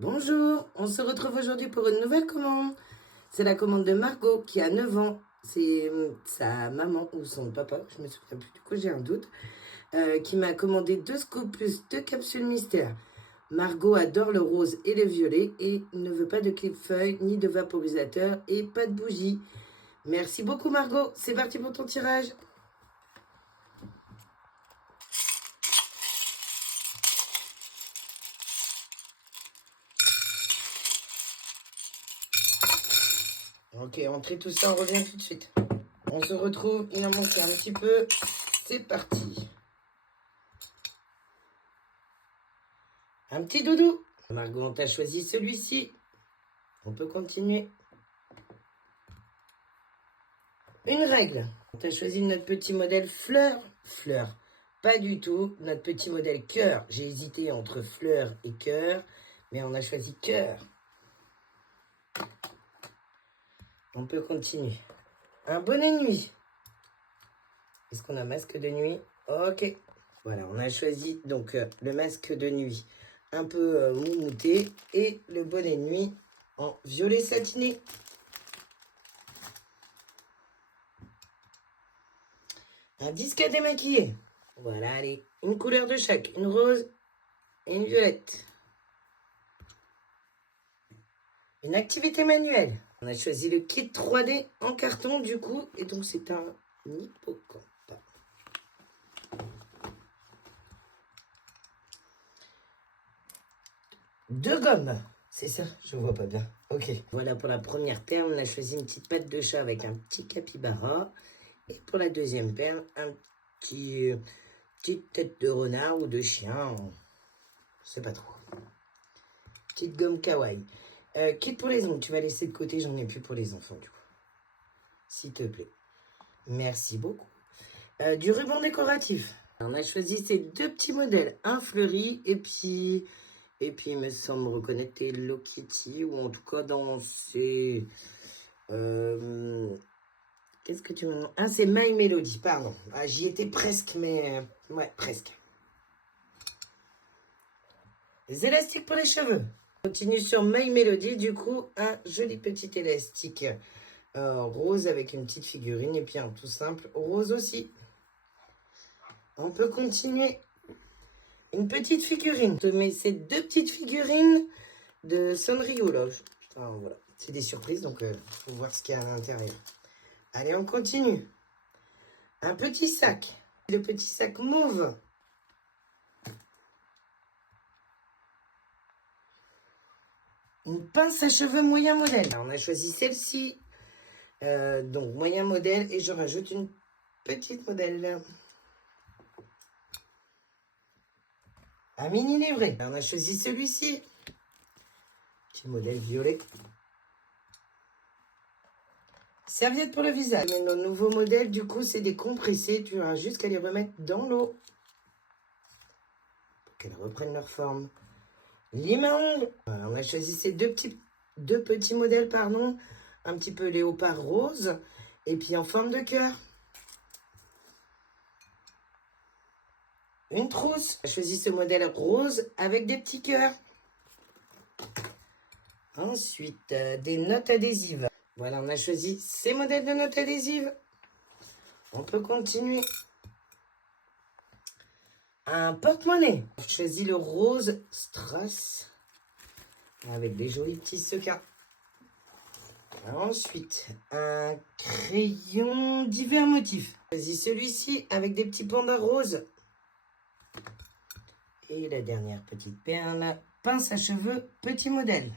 Bonjour, on se retrouve aujourd'hui pour une nouvelle commande. C'est la commande de Margot qui a 9 ans. C'est sa maman ou son papa, je me souviens plus, du coup j'ai un doute, qui m'a commandé 2 scoops plus 2 capsules mystères. Margot adore le rose et le violet et ne veut pas de clip-feuille, ni de vaporisateur et pas de bougie. Merci beaucoup Margot, c'est parti pour ton tirage. Ok, on trie tout ça, on revient tout de suite. On se retrouve, il en manque un petit peu. C'est parti. Un petit doudou. Margot, on t'a choisi celui-ci. On peut continuer. Une règle. On t'a choisi notre petit modèle fleur. Fleur. Pas du tout. Notre petit modèle cœur. J'ai hésité entre fleur et cœur. Mais on a choisi cœur. On peut continuer. Un bonnet de nuit. Est-ce qu'on a masque de nuit? Ok. Voilà, on a choisi donc le masque de nuit un peu moumouté et le bonnet de nuit en violet satiné. Un disque à démaquiller. Voilà, allez, une couleur de chaque, une rose et une violette. Une activité manuelle. On a choisi le kit 3D en carton du coup, et donc c'est un hippocampe. Deux gommes. C'est ça, je vois pas bien. Ok. Voilà pour la première perle, on a choisi une petite patte de chat avec un petit capybara. Et pour la deuxième perle, un petite tête de renard ou de chien. Je sais pas trop. Petite gomme kawaii. Kit pour les ongles, tu vas laisser de côté, j'en ai plus pour les enfants du coup. S'il te plaît. Merci beaucoup. Du ruban décoratif. On a choisi ces deux petits modèles, un fleuri et puis il me semble reconnaître Hello Kitty, ou en tout cas dans ces... qu'est-ce que tu me demandes? Ah, c'est My Melody, pardon. Ah, j'y étais presque, mais... ouais, presque. Les élastiques pour les cheveux. On continue sur My Melody, du coup, un joli petit élastique rose avec une petite figurine, et puis un tout simple rose aussi. On peut continuer. Une petite figurine. Je te mets ces deux petites figurines de Sanrio, là. Enfin, voilà. C'est des surprises, donc il faut voir ce qu'il y a à l'intérieur. Allez, on continue. Un petit sac. Le petit sac mauve. Une pince à cheveux moyen modèle. Alors, on a choisi celle-ci. Donc, moyen modèle. Et je rajoute une petite modèle. Un mini livret. Alors, on a choisi celui-ci. Petit modèle violet. Serviette pour le visage. Mais nos nouveaux modèles, du coup, c'est des compressés. Tu auras juste qu'à les remettre dans l'eau. Pour qu'elles reprennent leur forme. Lime à ongles. On a choisi ces deux petits modèles, pardon. Un petit peu léopard rose. Et puis en forme de cœur. Une trousse. On a choisi ce modèle rose avec des petits cœurs. Ensuite, des notes adhésives. Voilà, on a choisi ces modèles de notes adhésives. On peut continuer. Un porte-monnaie. J'ai choisi le rose strass avec des jolis petits sequins. Ensuite, un crayon divers motifs. J'ai choisi celui-ci avec des petits pandas roses. Et la dernière petite perle, pince à cheveux, petit modèle.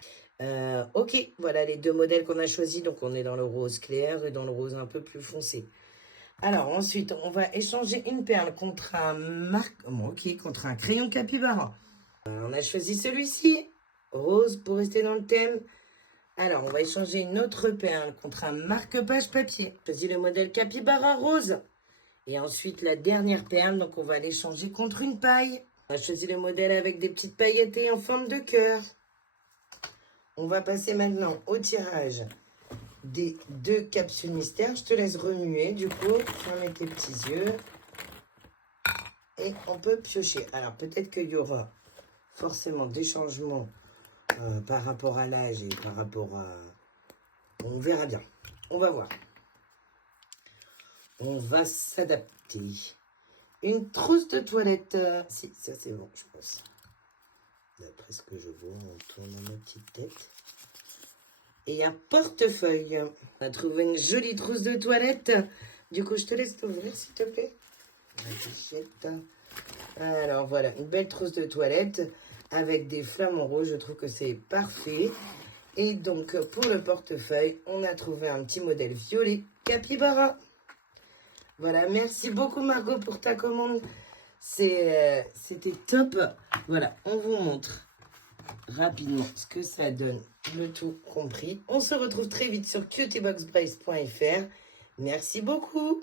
Ok, voilà les deux modèles qu'on a choisis. Donc, on est dans le rose clair et dans le rose un peu plus foncé. Alors, ensuite, on va échanger une perle contre contre un crayon capybara. On a choisi celui-ci, rose, pour rester dans le thème. Alors, on va échanger une autre perle contre un marque-page papier. Choisis le modèle capybara rose. Et ensuite, la dernière perle, donc on va l'échanger contre une paille. On a choisi le modèle avec des petites pailletées en forme de cœur. On va passer maintenant au tirage des deux capsules mystères. Je te laisse remuer, du coup, fermer tes petits yeux. Et on peut piocher. Alors, peut-être qu'il y aura forcément des changements par rapport à l'âge et par rapport à... On verra bien. On va voir. On va s'adapter. Une trousse de toilette. Si, ça c'est bon, je pense. D'après ce que je vois, on tourne ma petite tête. Et un portefeuille. On a trouvé une jolie trousse de toilette. Du coup, je te laisse t'ouvrir, s'il te plaît. La fichette. Alors voilà, une belle trousse de toilette avec des flamants rouges. Je trouve que c'est parfait. Et donc, pour le portefeuille, on a trouvé un petit modèle violet capybara. Voilà, merci beaucoup Margot pour ta commande. C'était top. Voilà, on vous montre rapidement ce que ça donne, le tout compris. On se retrouve très vite sur cutyboxbrace.fr. Merci beaucoup.